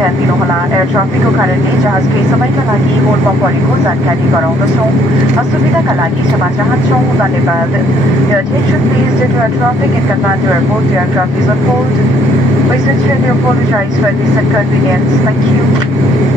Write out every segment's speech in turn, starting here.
ध्यान दिनुहोला एयर ट्राफिकको कारणले जहाजकै समयका लागि होल्डमा परेको जानकारी गराउँदछौँ असुविधाका लागि क्षमा चाहन्छौँ धन्यवाद Your attention please due to air traffic in Kathmandu airport the aircraft is on hold we sincerely apologize for this inconvenience thank you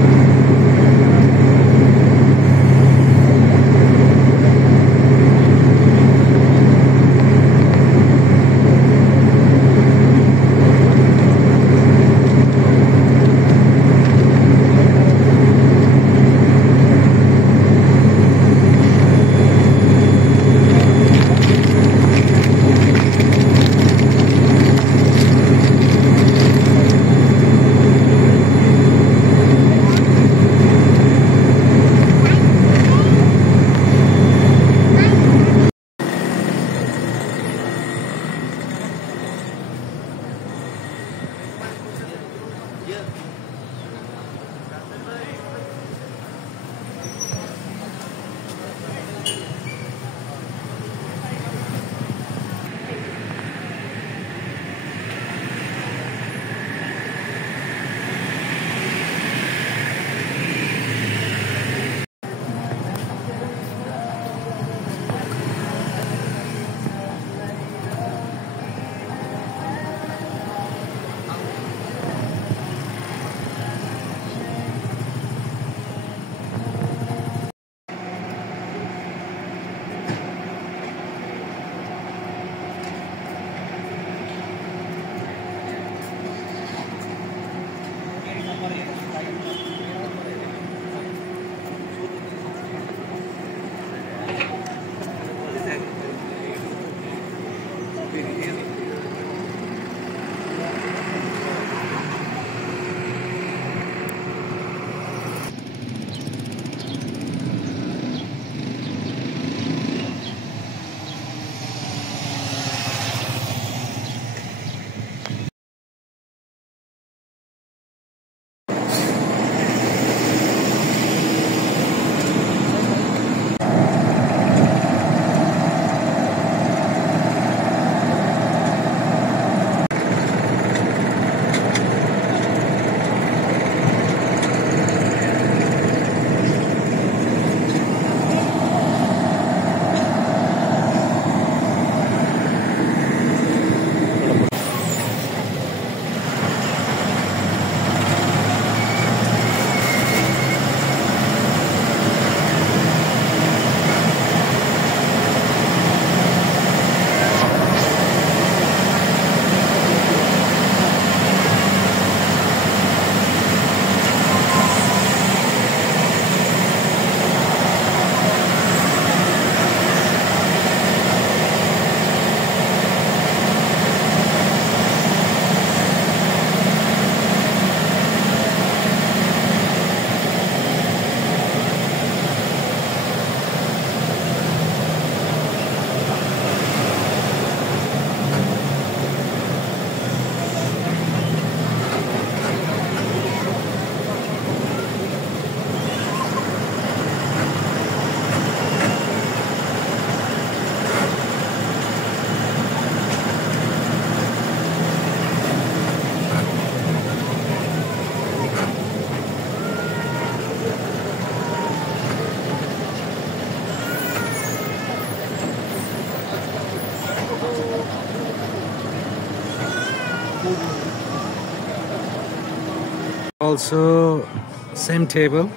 Also same table.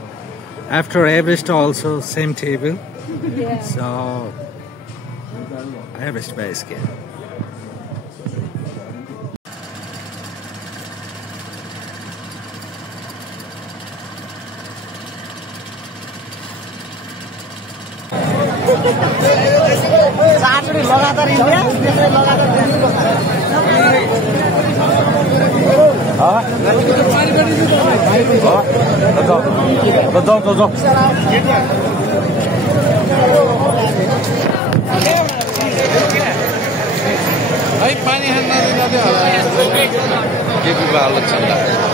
After Everest also same table. Yeah. So Everest base camp. लगातार India त्यसै लगातार दिल्लीको पानी खान नदिँदा होला के बिबा हालत छ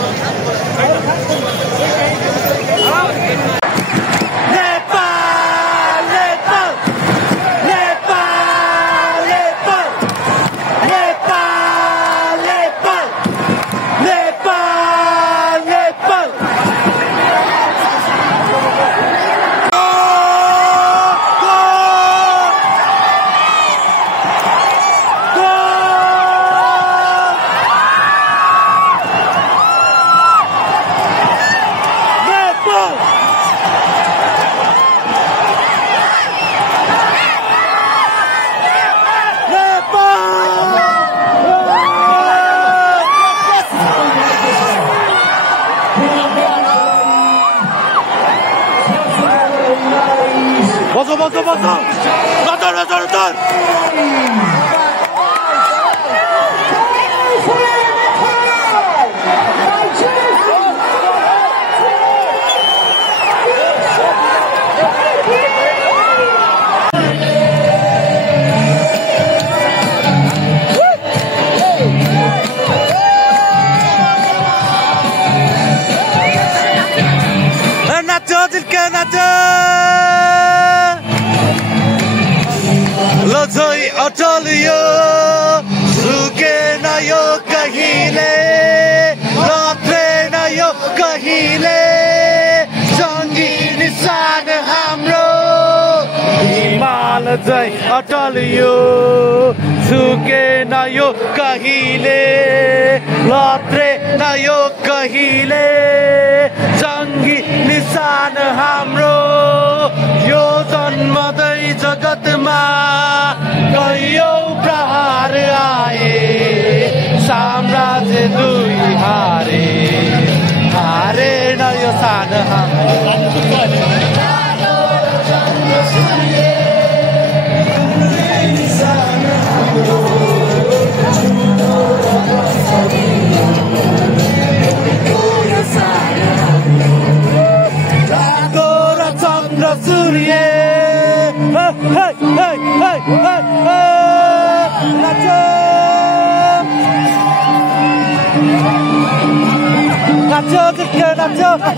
अटल यो सुकेन यो कहिले लत्रेन यो कहिले जङ्गी निशान हाम्रो हिमाल जय अटल यो सुकेन यो कहिले लत्रेन यो कहिले जङ्गी निशान हाम्रो यो जन्मदै जगतमा कैयौं प्रहार आए साम्राज्य दुई हारे हारेन यो सान चन्द्र सूर्य नाचो नाचो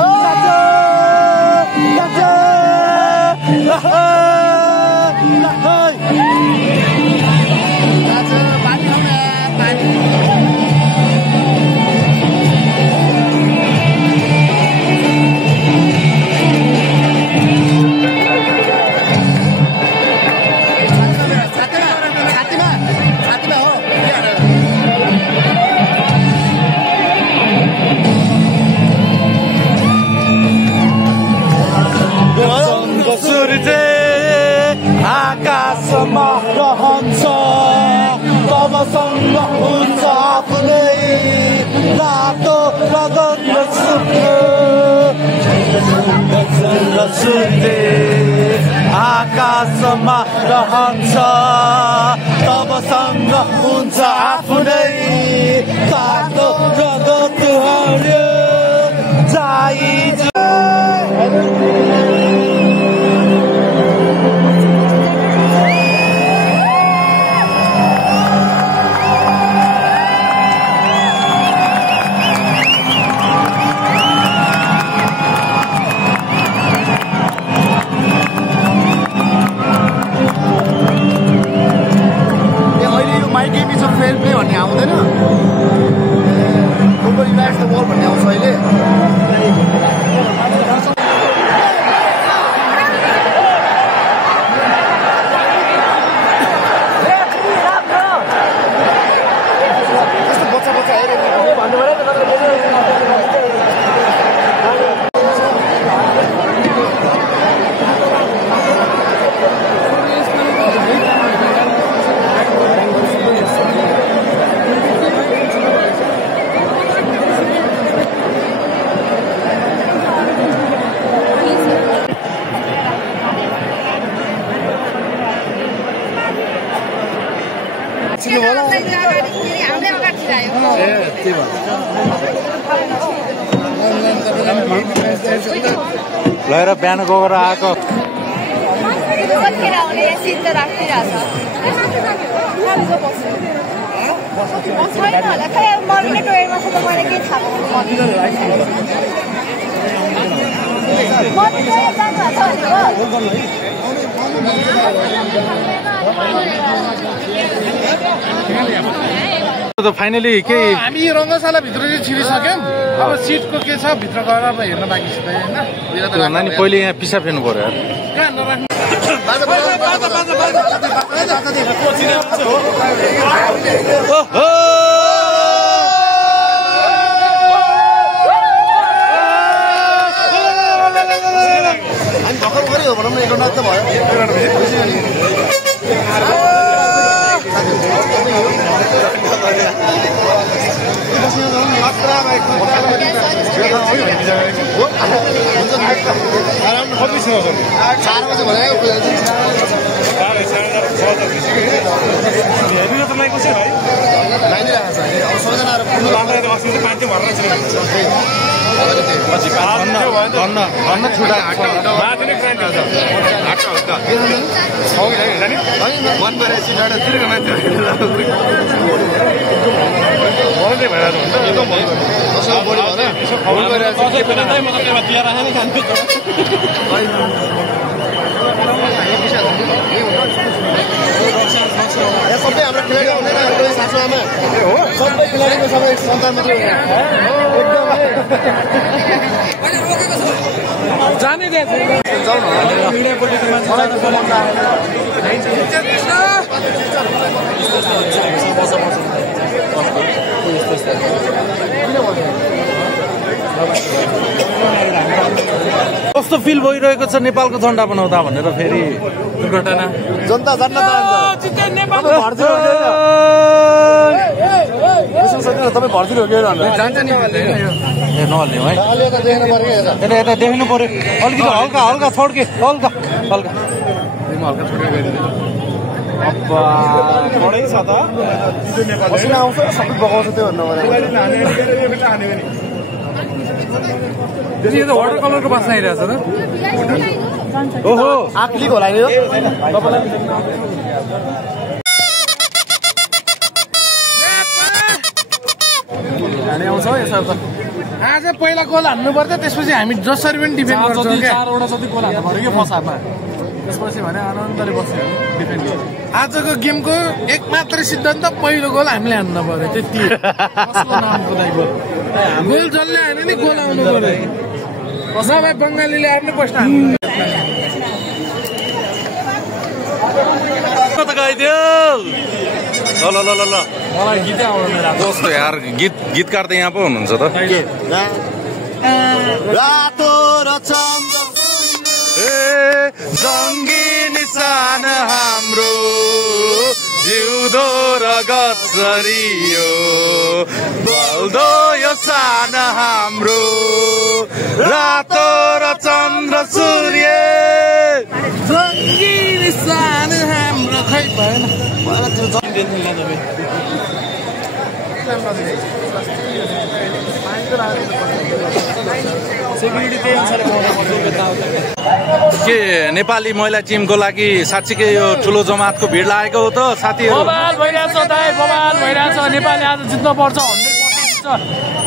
आकाशमा रहन्छ तबसम्म हुन्छ आफ्नै रातो गगन सूर्य आकाशमा रहन्छ तबसम्म हुन्छ आफ्नै तातो रगत हर्यो जाइ भन्ने आउँदैन फुटबल युनाइट्स द वर्ल्ड भन्ने आउँछ अहिले बच्चा बच्चा हेरेको लगेर बिहान गएर आएको फाइनली के हामी रङ्गशाला भित्र चाहिँ छिरिसक्यौँ अब सिटको के छ भित्र गएर अब हेर्न बाँकी छ होइन नानी पहिले यहाँ पिसाब फेर्नु पर्यो कति छ 4 बजे भनेको हेर्नु त लाइको छ भाइ लागिरहेको छ अब सबैजनाहरु पुग्नु लाँदा त अस्ति चाहिँ पानी भर्न छैन भन्न छुटा माथि नै क्रान्ति छ हाटो हो त छ कि हैन मन परे सिटाडा तिरको मान्छे बोल्दै भइरहेको हुन्छ एकदम कसो बढी भएन फोन गरिरहेको छ के पनि म त त्यसमा दिएर राखेँ नि खान्छु यहाँ सबै हाम्रो खेलाडी हुँदैन कोही सासु आमा हो सबै खेलाडीको सबै सन्तान मात्रै एकदम जाने दे जाऊ न मिडियापट्टिको मान्छे जान कस्तो फिल भइरहेको छ नेपालको झन्डा बनाउँदा भनेर फेरि दुर्घटना जनता जान्न चाहन्छ तपाईँ भर्तिर हो कि जान्छ नि ए नहल्ने है अलि त देख्नु पर्यो यता यता देख्नु पर्यो अलिकति हल्का हल्का छोड्के हल्का हल्का हल्का छोडेर गइदिनु पढै छ त पसिना आउँछ सबै बगाउँछ त्यो भन्नु यो त वाटर कलरको बास्ना आइरहेछ त ओहो आक्लिक होला नि यो हाने आउँछ यसो त आज पहिला गोल हान्नु पर्थ्यो त्यसपछि हामी जसरी पनि डिफेन्ड गर्छौँ क्या 4वटा जति गोल हान्नु पर्यो कि फसारमा त्यसपछि भने आनन्दले बस्यो डिफेन्ड आजको गेमको एक मात्र सिद्धान्त पहिलो गोल हामीले हान्नु पर्यो त्यति कसको नाम खुदाइ गोल गोल जसले हाने नि गोल आउनु पर्यो नभए बङ्गालीले आफ्नो प्रश्न हान्नु कता गइदियो ल ल ल ल मलाई गीतै आउँदैन कस्तो यार गीतकार त यहाँ पो हुनुहुन्छ त रातो र चन्द्र जङ्गी निशान हाम्रो जिउँदो र गच्छरियो बल्दो यो सान हाम्रो रातो र चन्द्र सूर्य जङ्गी निशान हाम्रो खै भएन के नेपाली महिला टिमको लागि साँच्चीकै यो ठुलो जमातको भिड लागेको हो त साथीहरू बवाल भइरहेछ दाइ बवाल भइरहेछ नेपाली आज जित्नु पर्छ 100%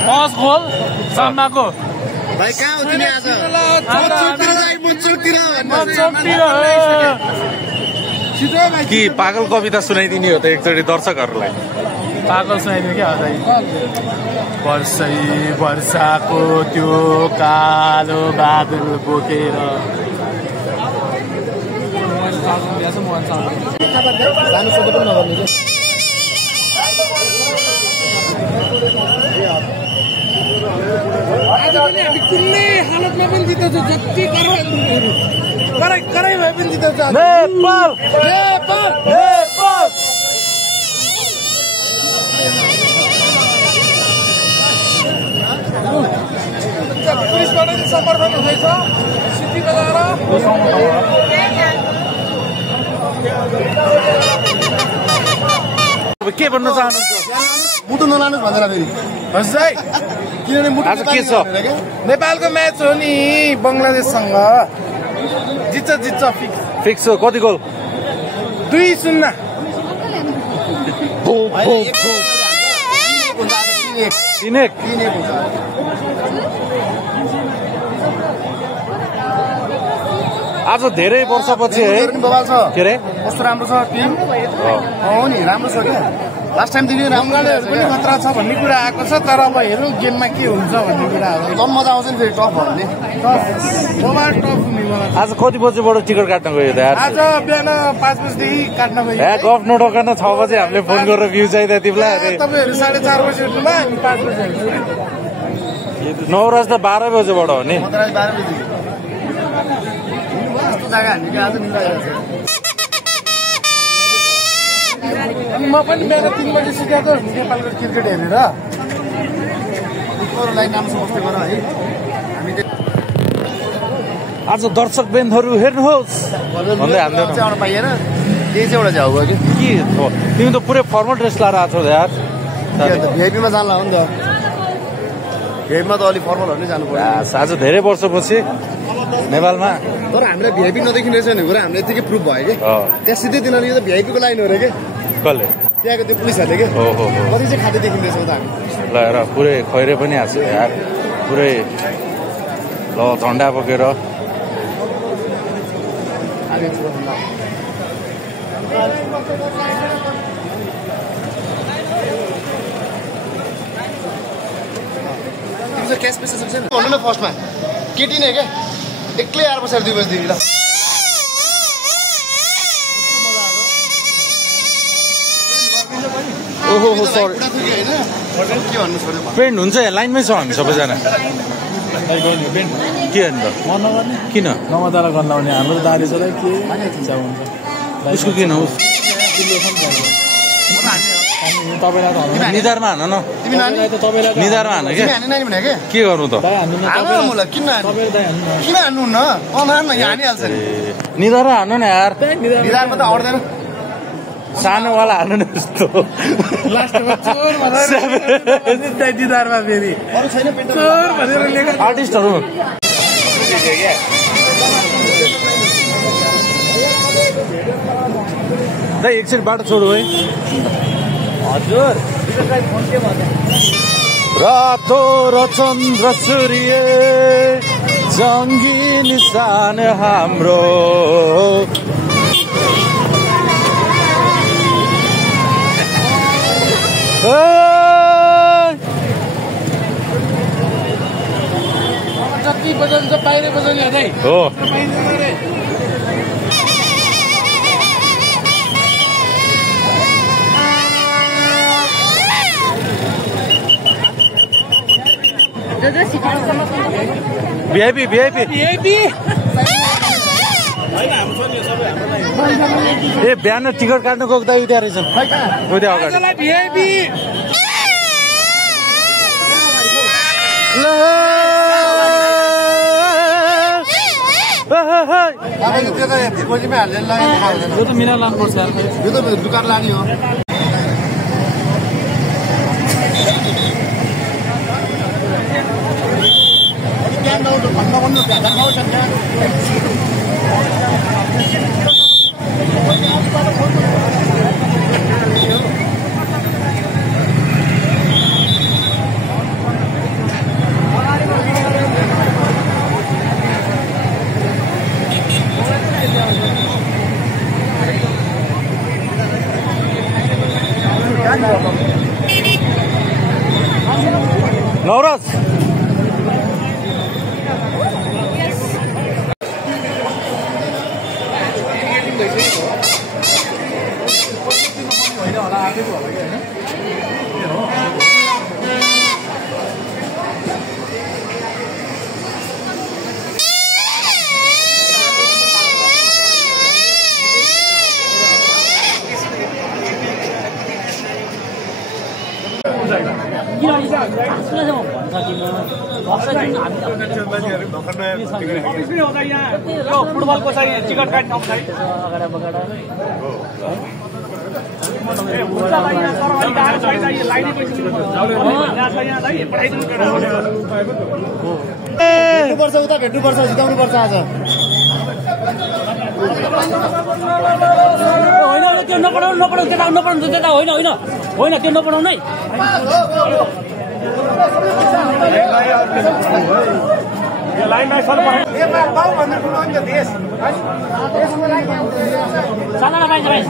5 गोल सामनाको भाइ कहाँ हो तिमी आज कि पागल कविता सुनाइदिने हो त एकचोटि दर्शकहरूलाई पागल सुनाइदिनु क्या वर्षै वर्षाको त्यो कालो बादल बोकेर जानु सोध्नु पनि नगर्नु कि आज पनि हामी कुनै हालतमा पनि जित्दछौँ जति कराई भए पनि जित्दछौँ नेपाल नेपाल नेपाल पुलिसबाट पनि समर्थन हुँदैछ सिटी बजाएर के भन्न चाहनुहुन्छ मुटु नलानुहोस् भनेर फेरि हजुर है किनभने मुटु आज के छ नेपालको म्याच हो नि बङ्गलादेशसँग जित्छ फिक्स हो कति गोल 2-0 3-1 आज धेरै वर्षपछि है बवाल छ के रे कस्तो राम्रो छ टिम हो नि राम्रो छ क्या लास्ट टाइमदेखि बङ्गालीहरू पनि खतरा छ भन्ने कुरा आएको छ तर अब हेरौँ गेममा के हुन्छ भन्ने कुरा हो एकदम मजा आउँछ नि फेरि टप भयो भने बबाल टप हुने मलाई आज कति बजेबाट टिकट काट्न गयो त यार आज बिहान 5 बजेदेखि काट्न गयो ए गफ नडकान 6 बजे हामीले फोन गरेर भ्यू चाहिँदा तिमीलाई अरे तपाईँहरू 4:30 बजे उठ्नुभयो हामी 5 बजे नौराज त 12 बजेबाट हो नि 12 बजी यस्तो जग्गा हामी आज मिलाइरहेको म पनि बिहान 3 बजे सिकाएको नेपालको क्रिकेट हेरेर अरूलाई नाम समस्ते गर है हामी आज दर्शक बेन्धहरू हेर्नुहोस् भन्दै हान्दैन पाइएन त्यही चाहिँ एउटा झ्याउ भयो के तिमी त पुरै फर्मल ड्रेस लाएर आएको छौ यार भिआइपीमा जानु लाग्यो नि त भिआइपीमा त अलिक फर्मलहरू नै जानु पर्यो आज धेरै वर्षपछि नेपालमा तर हामीलाई भिआइपी नदेखिने रहेछ भने कुरा हामीले यतिकै प्रुफ भयो कि त्यहाँ सिधै तिनीहरू यो त भिआइपीको लाइन हो अरे कि कसले त्यहाँको त्यो पुलिसहरूले के कति चाहिँ खाँदै देखिँदैछौँ त हामी ल हेर पुरै खैरे पनि हाँस्यो यार पुरै ल झन्डा बोकेर क्यास पैसा सक्छ भन्नु न फर्स्टमा केटी नै क्या एक्लै आएर बसेर 2 बजीदेखि ल ओहो सरी के भन्नु छोड्यो पेन्ट हुन्छ लाइनमै छौँ हामी सबैजना के अन्त किन नमदार गर्न लाउने हाम्रो दारी छ के हुन्छ उसको किन निधारमा हान न निधारमा हान के गर्नु त निधारमा हान्नु न यार सानोवाला हान्नु न यस्तो आर्टिस्टहरू दाइ एकछिन बाटो छोडु है हजुर रातो र चन्द्र सूर्य जङ्गी निशान हाम्रो जति बजाउँछ बाहिर बजाउने हो भिआइपी भिआइपी ए बिहान टिकट काट्नु गएको त उता रहेछन् उता अगाडि यो त मिना लानुपर्छ यो त दुकान लाने हो नवराज फुटबलको चाहिँ टिकट काट्न आउँछ भेट्नुपर्छ उता भेट्नुपर्छ जिताउनुपर्छ आज होइन त्यो नपढाउनु त्यता नपढाउनु त्यता होइन होइन होइन त्यो नपढाउनु है साधारण पाइन्छ भाइ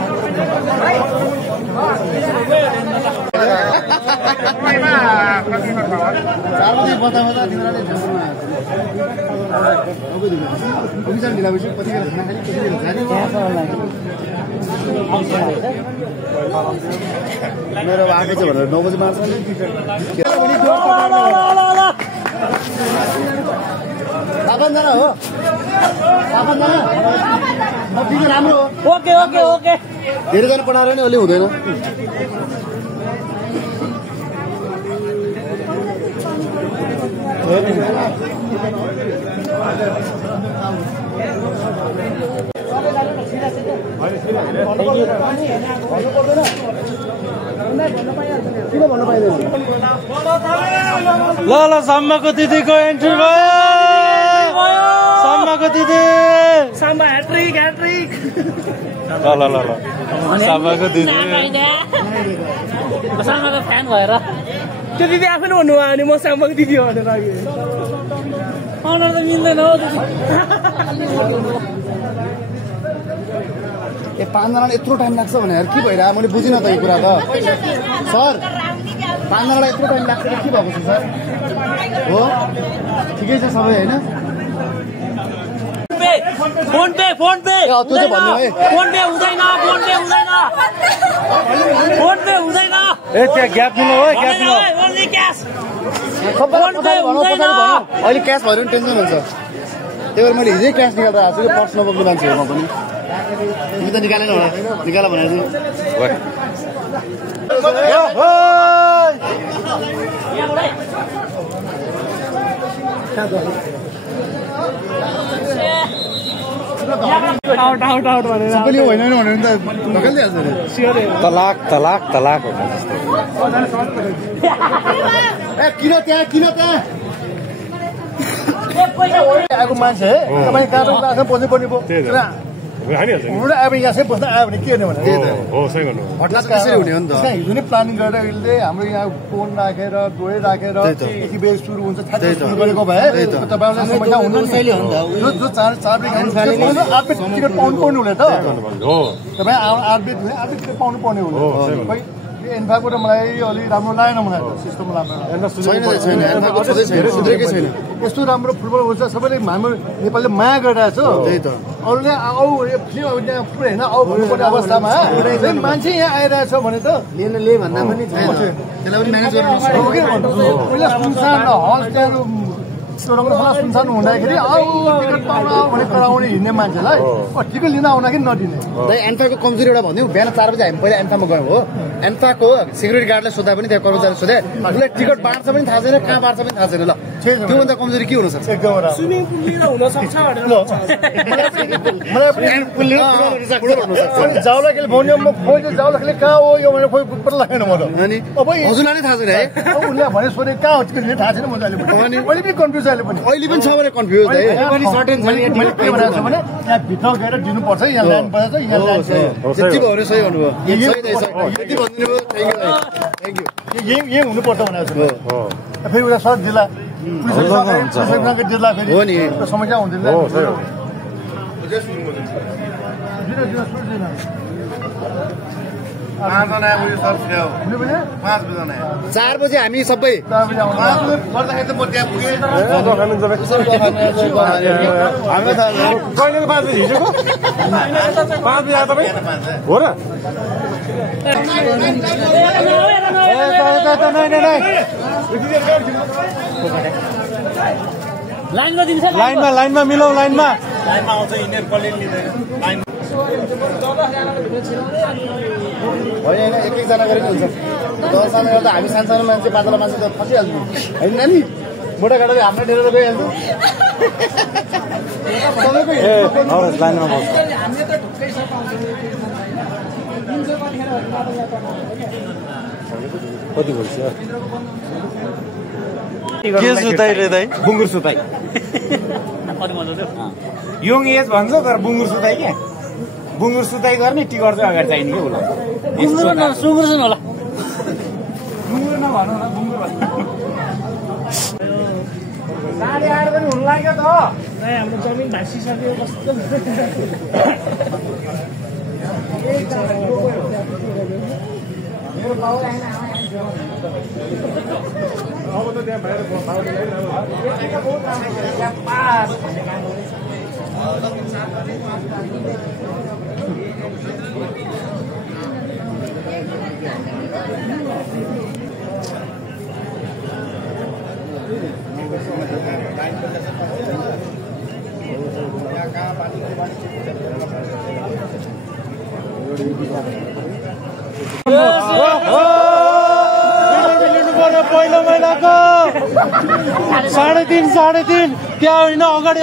मेरो आएको छ भनेर 9 बजी मार्छ साबनजना हो राम्रो हो ओके ओके ओके धेरैजना पढाएर नि अलि हुँदैन ल सम्मको दिदीको एन्ट्री भयो सम्मको दिदी साम्बा ह्याट्रिक ह्याट्रिक ल सम्मको दिदी साम्बाको फ्यान भएर त्यो दिदी आफै नै भन्नुभयो भने म साम्बाको दिदी भनेर लागि अनुहार त मिल्दैन हौ ए 5 जनालाई यत्रो टाइम लाग्छ भने यार के भइरहेको मैले बुझिनँ त यो कुरा त सर 5 जनालाई यत्रो टाइम लाग्छ के भएको छ सर हो ठिकै छ सबै हैन फोन पे त्यो चाहिँ भन्नु है फोन पे हुँदैन ए त्यहाँ ग्याप दिनु हो ग्याप दिनु ओन्ली क्याश अहिले क्यास भयो भने टेन्सन हुन्छ त्यही भएर मैले हिजै क्यास निकालेर आएको छु कि पर्स नबोक्ने मान्छे हो म पनि तिमी त निकालेन होला निकाल भनेर आउट भनेर सबैले होइन भने त ढकालिहाल्छ अरे तलाक ए किन त्यहाँ आएको मान्छे है तपाईँ काठो राख्न बस्नु पर्ने भयो अब यहाँ चाहिँ बस्न आयो भने के हुने भने त्यसरी हुने हो नि त हिजो नै प्लानिङ गरेर यसले हाम्रो यहाँ फोन राखेर डोय राखेर यति बेर सुरु हुन्छ सुरु गरेको भए तपाईँलाई समस्या हुनु जो 4 टिकट पाउनु पर्ने हुने त तपाईँ 8 टिकट पाउनु पर्ने हुने एन्फाको त मलाई अलि राम्रो लागेन मलाई सिस्टम राम्रो छैन यस्तो राम्रो फुटबल हुन्छ सबैले हाम्रो नेपालले माया गरिरहेछ त्यही त अरूले आऊ त्यहाँ पुरै होइन आऊ भन्नुपर्ने अवस्थामा मान्छे यहाँ आइरहेछ भने त ले भन्दा पनि त्यसलाई पनि म्यानेज गर्नु पहिला सुनसान हल सुनसान हुँदाखेरि आऊ टिकट पाउन भने कराउने हिँड्ने मान्छेलाई टिकट लिन आउँदाखेरि नदिने एन्फाको कमजोरी एउटा भनिदिउँ बिहान 4 बजी हामी पहिला एन्फामा गयौँ हो एन्फाको सिक्युरिटी गार्डले सोद्धा पनि त्यहाँ कर्मचारी सोधे उसलाई टिकट बाँड्छ पनि थाहा छैन कहाँ बाँड्छ पनि थाहा छैन ल त्योभन्दा कमजोरी के हुनसक्छ स्विमिङ पुल लिएर हुनसक्छ जाउलाखेले भन्यो म खोइ जाउलाखेले कहाँ हो यो भनेर खोइ पत्ता लागेन म त अनि अब हजुरलाई नै थाहा छैन है उसले भने सोधे कहाँ हो टिकट थाहा छैन म अहिले पनि कन्फ्युज अहिले पनि छ भने कन्फ्युज है मैले के भनेको छु भने यहाँ भित्र गएर दिनुपर्छ यहाँ लाइन पर्छ यहाँ लाइन यति भयो भने सही भन्नुभयो यति भनिदिनु भयो थ्याङ्क यू यही हुनुपर्छ भनेको छु फेरि उता सर जिल्ला जिल्ला फेरि हो नि समस्या हुँदैन 4 बजे हामी सबै लाइनमा मिलाउ लाइनमा आउँछ यिनीहरू कसले लिँदैन होइन एक-एकजना गरेर हुन्छ 10 जना गर्दा हामी सानो मान्छे 5 जना मान्छे त फसिहाल्छौँ होइन नानी मोटा गाडीले हाम्रो ढेरेर गइहाल्छौँ लाइनमा बस्छ कति भइसक्यो के सुताइ रे दाइ बुङ्गुर सुताइ यङ एज भन्छ तर बुङ्गुर सुताइ क्या बुङ्गुर सुताइ गर्ने टिकट चाहिँ अगाडि चाहिने क्या उसलाई सुँगुर चाहिँ होला बुङ्गुर नभनौँ न बुङ्गुर भन्नु 8:30 पनि हुनु लाग्यो त हाम्रो जमिन भाँसिसक्यो कस्तो अब त त्यहाँ बाहिर पहिलो महिनाको 3.5 त्यहाँ होइन अगाडि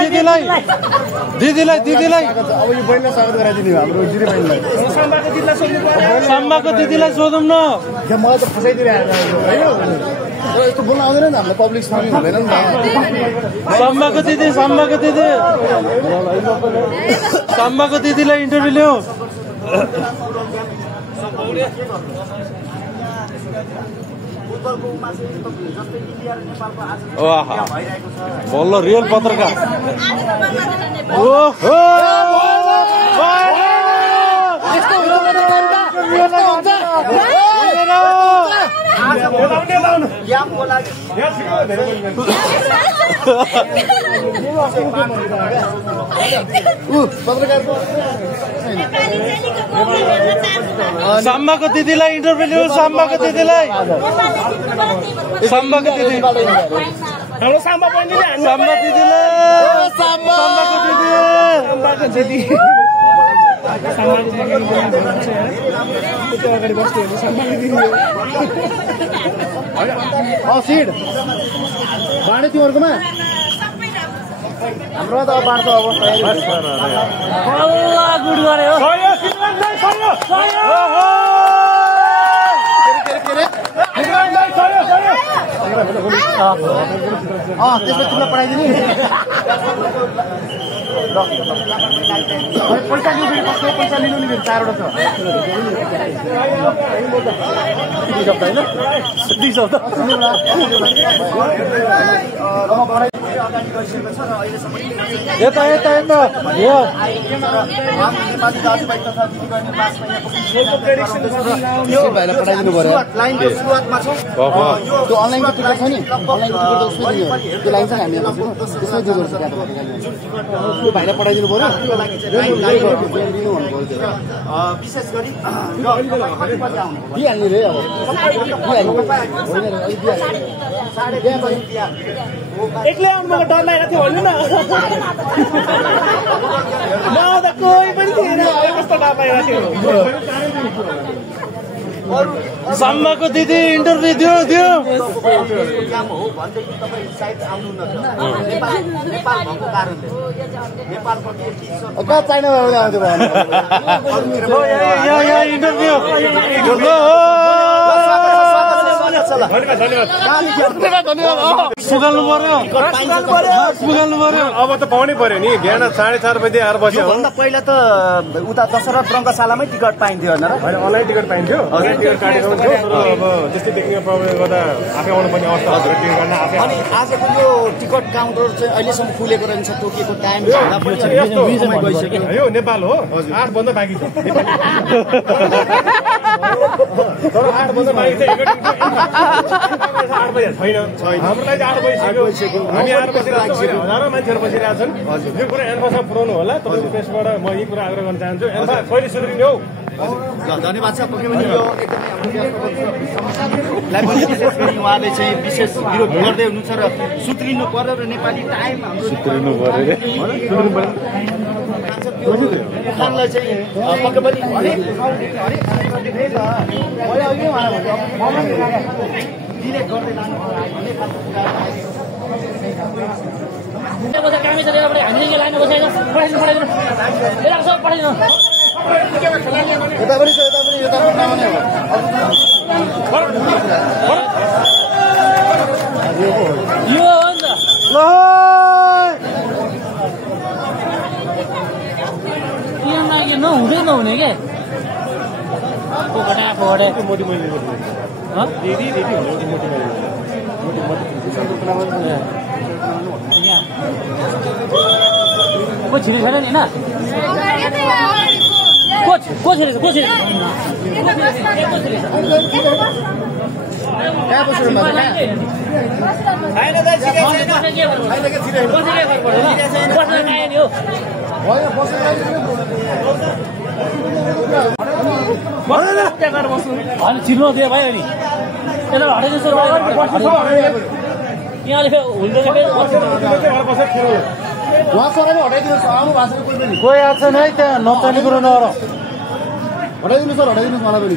दिदीलाई अब यो बहिनीलाई स्वागत गराइदिनु हाम्रो जिरे बहिनीलाई साम्बाको दिदीलाई सोधौँ न मलाई त फसाइदिरहेको यस्तो बोल्न आउँदैन नि हामीलाई पब्लिक स्पिकिङ हुँदैन नि साम्बाको दिदीलाई इन्टरभ्यू ल्याऊ बल्ल रियल पत्रकार साम्बाको दिदीलाई इन्टरभ्यू लिऊ साम्बाको दिदी अगाडि बस्दै सिड बाँडे तिमीहरूकोमा हाम्रो त बाँड्छ अब गुड गरे हो त्यसमा तिमीलाई पठाइदिने पैसा लिनु पैसा लिनु नि 4वटा छ 2 शब्द यता भाइलाई पठाइदिनु पर्यो त्यो अनलाइनको टिकट छ नि अनलाइनको टिकट त्यो लाइन चाहिँ हामी त्यसमै दिनु पर्छ त्यो भाइलाई पठाइदिनु पर्यो विशेष गरी दिइहाल्ने रे अब एक्लै आउनु मलाई डर लागेको थियो भन्नु न नआउँदा कोही पनि थिएन कस्तो डर लागेको थियो साम्बाको दिदी इन्टरभ्यू दियो इन्टरभ्यू पुगाल्नु पर्यो अब त पाउनै पर्यो नि बिहान 4:30 बजे आएर बस्यो भन्दा पहिला त उता दशरथ रङ्गशालामै टिकट पाइन्थ्यो होइन र अनलाइन टिकट पाइन्थ्यो टिकट काटेको हुन्थ्यो अब त्यस्तै टेक्निकल प्रब्लमले गर्दा आफै आउनु पर्ने अवस्था भएर टिकट काट्न आफै अनि आजको यो टिकट काउन्टर चाहिँ अहिलेसम्म खुलेको रहेछ तोकिएको टाइम गइसक्यो यो नेपाल हो 8 बन्द बाँकी छ तर 8 बन्द बाँकी छ 8 बजे छैन हाम्रो लागि 8 बजिसक्यो हामी 8 बजिरहेको छौँ हजारौँ मान्छेहरू बसिरहेका छन् यो कुरा एन्फासँग पुऱ्याउनु होला तपाईँको प्रेसबाट म यही कुरा आग्रह गर्न चाहन्छु एन्फा कहिले सुध्रिने हो धन्यवाद छ पक्कै पनि यो एकदमै विशेष गरी उहाँले चाहिँ विशेष विरोध गर्दै हुनुहुन्छ र सुत्रिनु पर्यो र नेपाली टाइम हाम्रो सुत्रिनु पर्यो उहाँलाई चाहिँ पक्कै पनि डिलेट गर्दै लानु कामै छ हामीले के लाइन बसाएन पठाइदिनु यता पनि छ यता पनि नआउने यो हो नि त यहाँ नहुने के मोटी मैले दिदी कोही छिरेको छैन नि होइन को छिरेछ छिर्नु दियो भयो नि यता हटाइदिनु यहाँले कोही आएको छैन है त्यहाँ नचाहिने कुरो नगर हटाइदिनु सर हटाइदिनुहोस् मलाई पनि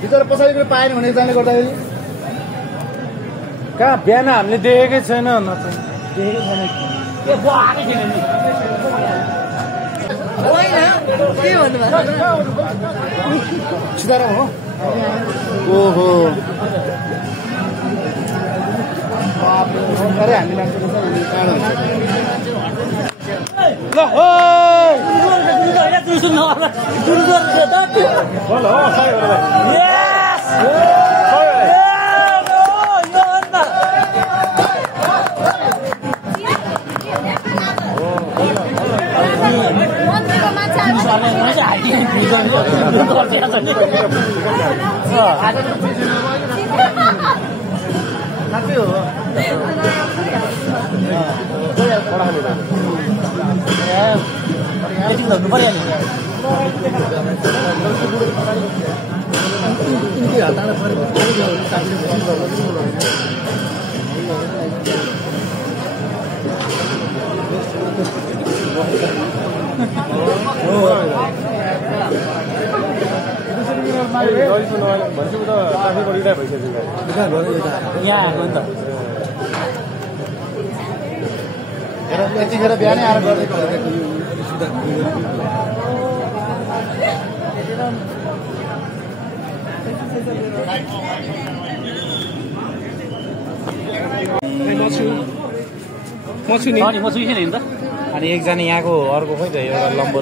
बिचरा पछाडि पाएन भने जाने गर्दाखेरि कहाँ बिहान हामीले देखेकै छैन सीताराम हो ओहो अरे हामी यतिखेर बिहानै आएर गरेको अनि एकजना यहाँको अर्को खोइ त एउटा लम्बो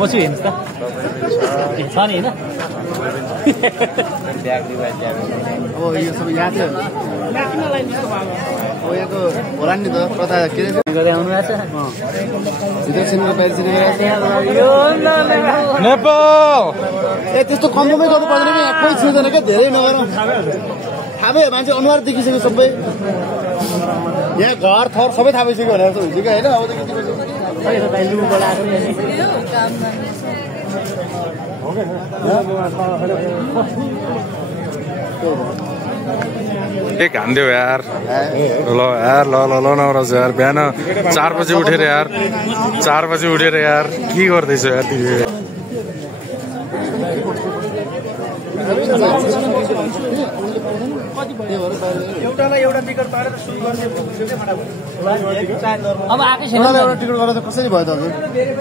मसु हेर्नुहोस् त छ नि होइन अब यो सबै यहाँ थियो यहाँको होला नि त कता के गर्दै आउनु भएको नेपाल ए त्यस्तो कम्प्रोमाइज गर्नु पर्दैन कि यहाँ कोही छुँदैन क्या धेरै नगरौँ थाहा भयो मान्छे अनुहार देखिसक्यो सबै यहाँ घर थर सबै थाहा भइसक्यो भनेर हुन्छ क्या होइन एक हान्दियो यार ल यार ल ल ल नराज यार बिहान 4 बजे उठेर यार 4 बजे उठेर यार के गर्दैछ यार तिमी एउटा टिकट पारेर सुरु गर्ने अब आएकै छैन एउटा टिकट गरेर त कसरी भयो त हजुर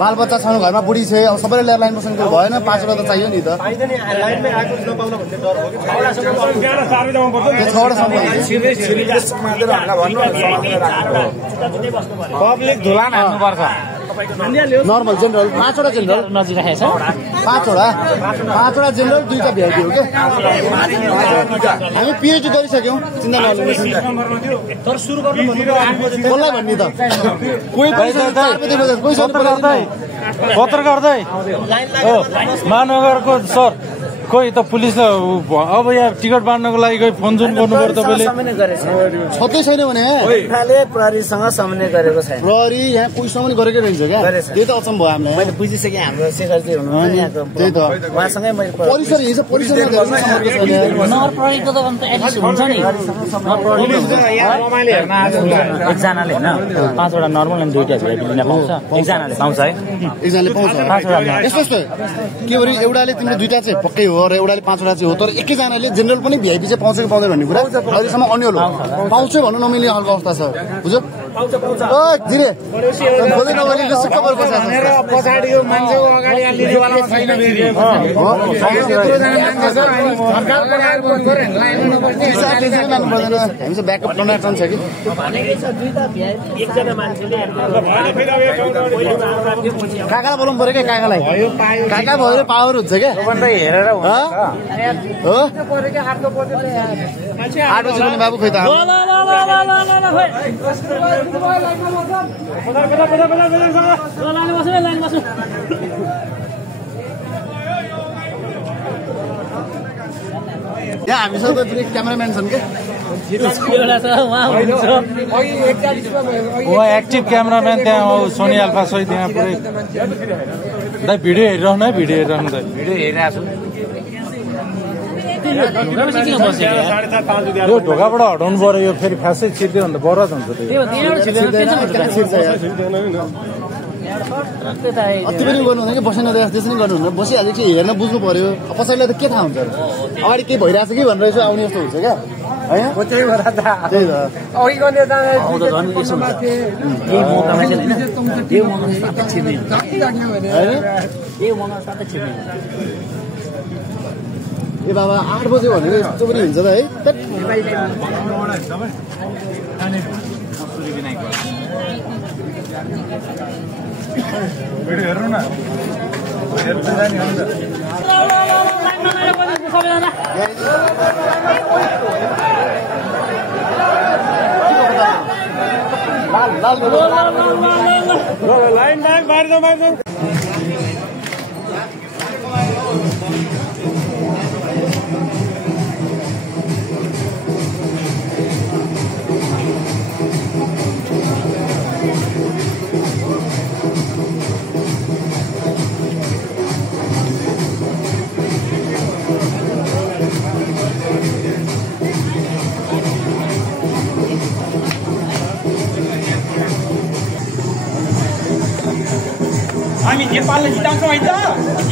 बालबच्चा छन् घरमा बुढी छ अब सबैले ल्याएर लाइन बस्नु भएन 5 वटा त चाहियो नि त लाइनमै आएको नपाउन भन्ने डर हो कि पब्लिक धुलान हान्नुपर्छ नर्मल जेनरल 5 वटा जेनरल नजिक राखेको छ 5 वटा जेनरल 2 टा भिआइपी हो क्या हामी पिएचडी गरिसक्यौँ चिन्ता नगर्नुहोस् तर सुरु गर्नु कसलाई भन्ने त कोही पत्रकार महानगरको सर कोही त पुलिस अब यहाँ टिकट बाँड्नको लागि कोही फोन जुन गर्नु पर्यो तपाईँले छँदै छैन भने प्रहरीसँग समन्वय गरेको छैन प्रहरी यहाँ कोही समन्वय गरेकै रहन्छ क्या त्यही त अचम्म भयो हामीलाई मैले बुझिसकेँ हाम्रो शेखरजी हुनुहुन्छ त्यही त उहाँसँगै मैले परिसर हिँड्छ परिसरमा नगर प्रहरीको त एटलिस्ट हुन्छ नि एकजनाले होइन 5 वटा नर्मल अनि 2 टा भिआइपी लिन पाउँछ एकजनाले पाउँछ है एकजनाले पाउँछ यस्तो के हो एउटाले तिम्रो 2 टा चाहिँ पक्कै हो र एउटाले 5 वटा चाहिँ हो तर एकैजनाले जेनरल पनि भिआइपी चाहिँ पाउँछ कि पाउँदैन भन्ने कुरा अहिलेसम्म अन्यल हो पाउँछ भन्नु नमिल्ने खालको अवस्था छ बुझ्यो धीरे खोज्दै नगर्ने सुक्क पर पछाडिको मान्छेको अगाडि अलिवाला छैन फेरि हामी चाहिँ ब्याकअप कन्ट्याक्ट छ कि काकालाई बोलाउनु पऱ्यो क्या काकालाई काका भयो पावर हुन्छ क्या हेरेर हो 8 बजी पनि बाबु खोइ त यहाँ हामीसँग त क्यामेराम्यान छन् क्या एक्टिभ क्यामेराम्यान त्यहाँ हो सोनी अल्फा सहित त्यहाँ पुरै दाइ भिडियो हेरिरहनु है भिडियो हेरिरहनु दाइ भिडियो हेरिरहेको छु ढोकापछि किन बस्यो यो ढोकाबाट हटाउनु पर्यो यो फेरि खासै छिर्दियो भने त बर्बाद हुन्छ अति पनि गर्नु हुँदैन कि बस्न नदिएर त्यसै नै गर्नु हुँदैन बसिहाल्यो कि हेर्न बुझ्नु पर्यो पछाडिलाई त के थाहा हुन्छ अगाडि केही भइरहेछ कि भनेर यसो आउने जस्तो हुन्छ क्या होइन त्यही भएर ए बाबा 8 बजे भनेर यस्तो पनि हुन्छ त है हेर्नु न लाइन बाहिर जाऊ हामी नेपाललाई जिताउँछौँ है त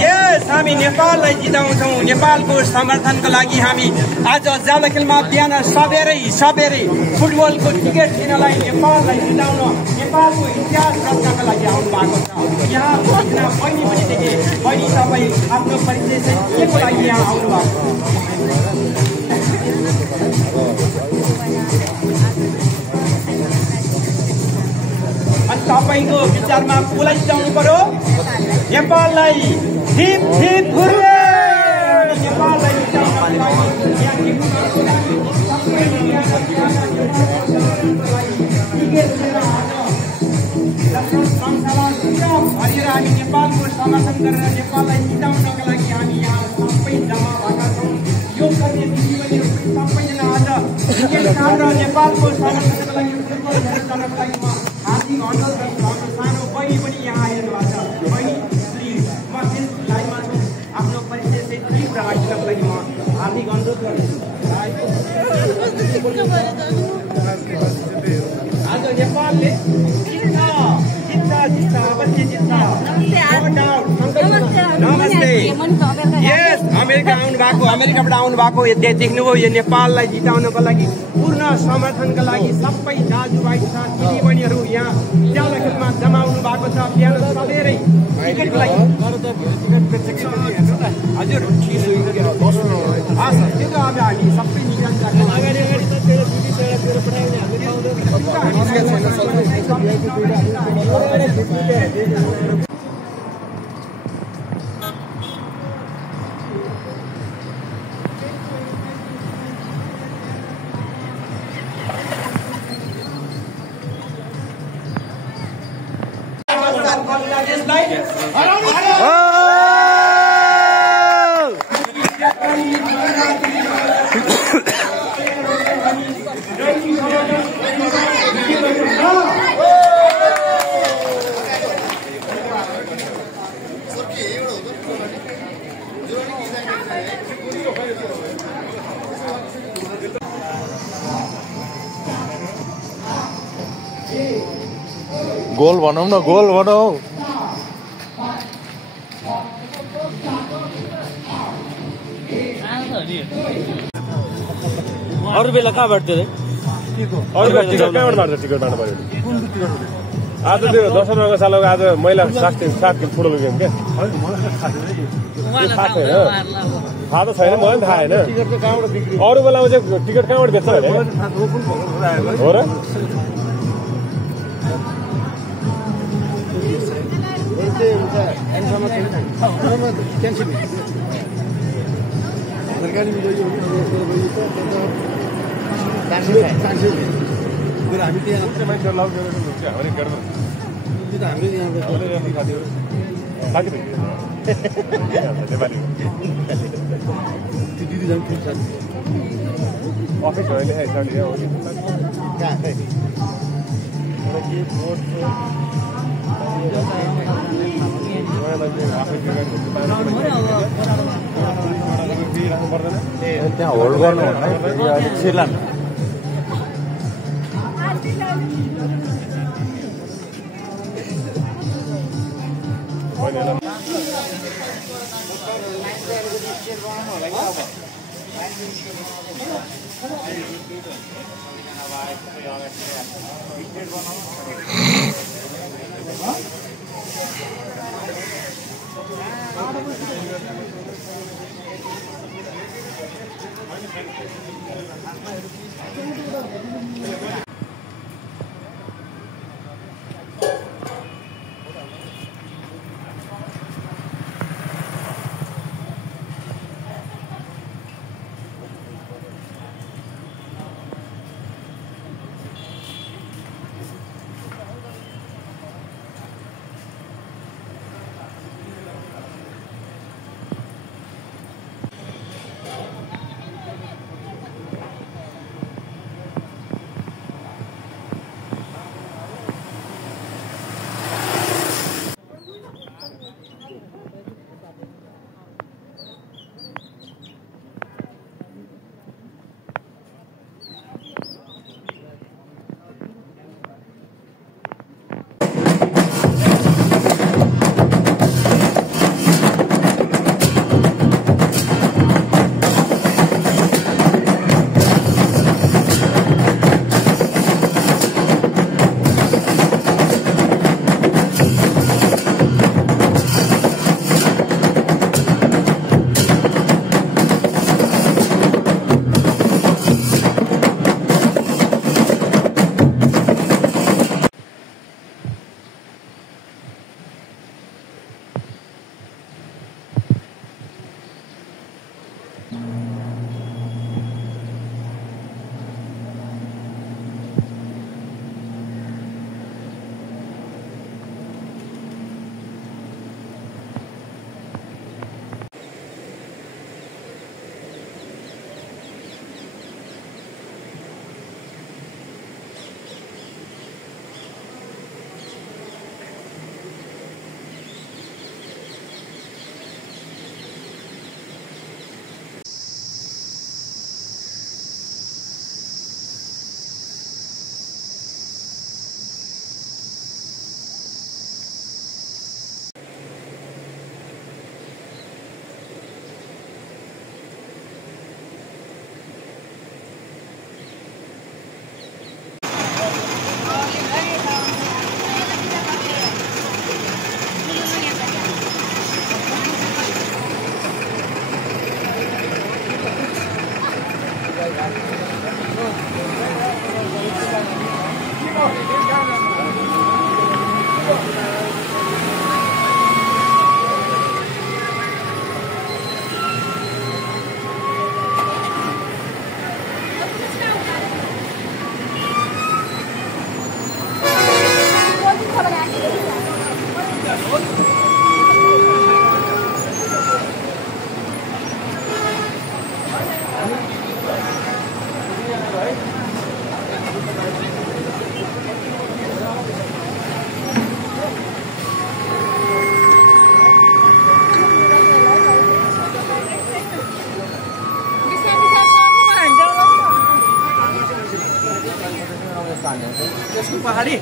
यस हामी नेपाललाई जिताउँछौँ नेपालको समर्थनको लागि हामी आज ज्यादा खेलमा बिहान सबेरै फुटबलको टिकट लिनलाई नेपाललाई जिताउन नेपालको इतिहास रच्नको लागि आउनु भएको छ यहाँ बहिनी पनि देखे बहिनी तपाईँ आफ्नो परिचय चाहिँ के को लागि यहाँ आउनु भएको अनि तपाईँको विचारमा कसलाई जिताउनु पर्यो नेपाललाई हिप हिप हुर्रे नेपाललाई हजुर हामी नेपालको समर्थन गरेर नेपाललाई जिताउनको लागि हामी यहाँ सबै जम्मा भएका छौँ यो गर्ने दिदीबहिनीहरू सबैजना आज नेपालको समर्थनको लागि हार्दिक अनुरोध गर्छु सानो बहिनी पनि यहाँ आइरहनु भएको छ बहिनी श्री म त्यस लाइनमा छु आफ्नो परिचय चाहिँ तीव्र राखिनको लागि म हार्दिक अनुरोध गर्छु आज नेपालले जित्छ अवश्य जित्छ नमस्ते यस अमेरिकाबाट आउनु भएको देख्नुभयो यो नेपाललाई जिताउनको लागि पूर्ण समर्थनको लागि सबै दाजुभाइ छ दिदीबहिनीहरू यहाँ ज्याला खेलमा जमाउनु भएको छ बिहान सबेरै टिकटको लागि हजुर त्यो त अब हामी सबै गोल भनौँ न गोल भनौँ अरू बेला कहाँ बाँड्थ्यो अरू बेला टिकट कहाँबाट बाँड्छ टिकट बाँड्नु पर्यो आज त्यो दशहराको सालको आज महिला 7 फुटबल गेम क्या थाहा त छैन मलाई पनि थाहा होइन अरू बेलामा चाहिँ टिकट कहाँबाट बेच्छ हो र सरकारी हामी त्यहाँ होल्ड गर्नु भन्दा सिलान पहाडी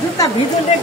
जुत्ता भित्रले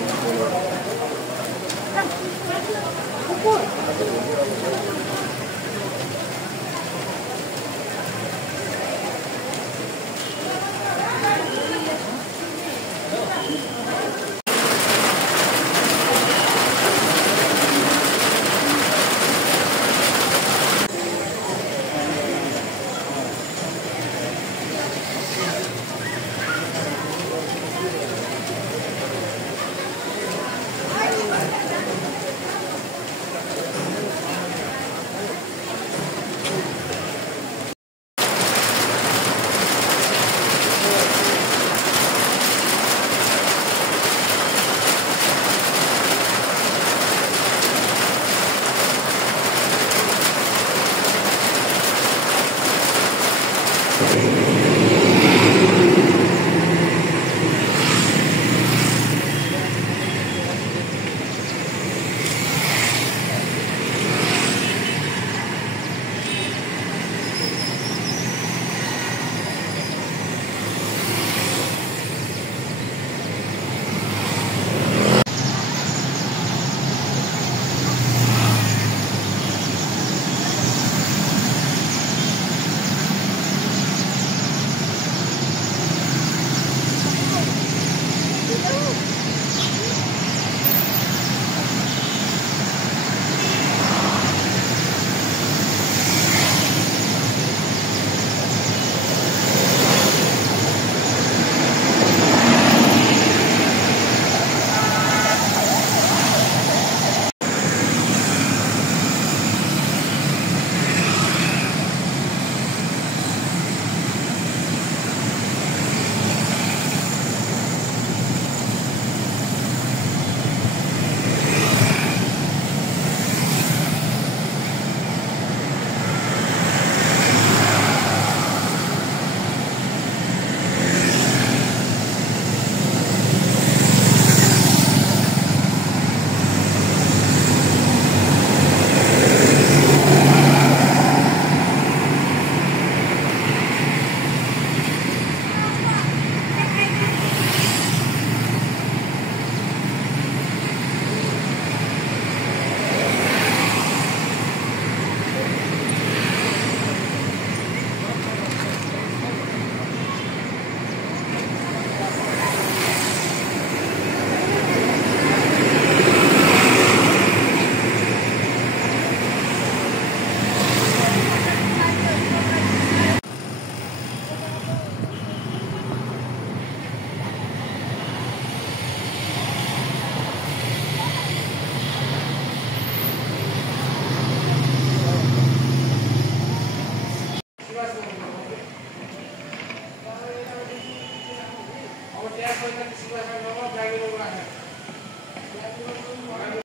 अब त्यहाँ पैसा 20 रुपियाँ ब्याङ्क